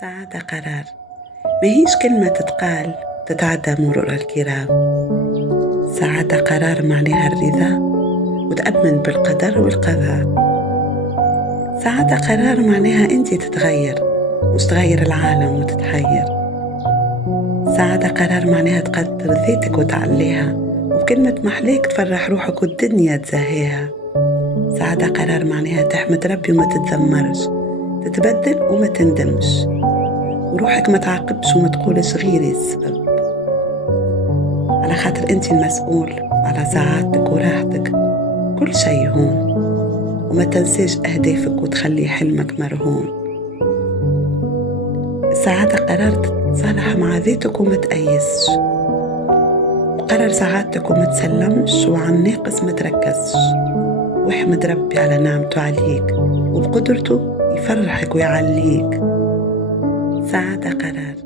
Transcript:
سعادة قرار، ما هيش كلمة تتقال تتعدى مرور الكرام. سعادة قرار معناها الرضا وتأمن بالقدر والقضاء. سعادة قرار معناها أنت تتغير، مش تغير العالم وتتحير. سعادة قرار معناها تقدر ذاتك وتعليها، وبكلمة محليك تفرح روحك والدنيا تزهيها. سعادة قرار معناها تحمد ربي وما تتذمرش، تتبدل وما تندمش، وروحك ما تعاقبش وما تقولش غيري السبب، على خاطر انت المسؤول على سعادتك وراحتك. كل شي يهون، وما تنساش أهدافك وتخلي حلمك مرهون. السعادة قرار تتصالح مع ذاتك وما تأيسش، وقرر سعادتك وما تسلمش، وعن الناقص ما تركزش، واحمد ربي على نعمته عليك وبقدرته يفرحك ويعليك. سعادة قرار.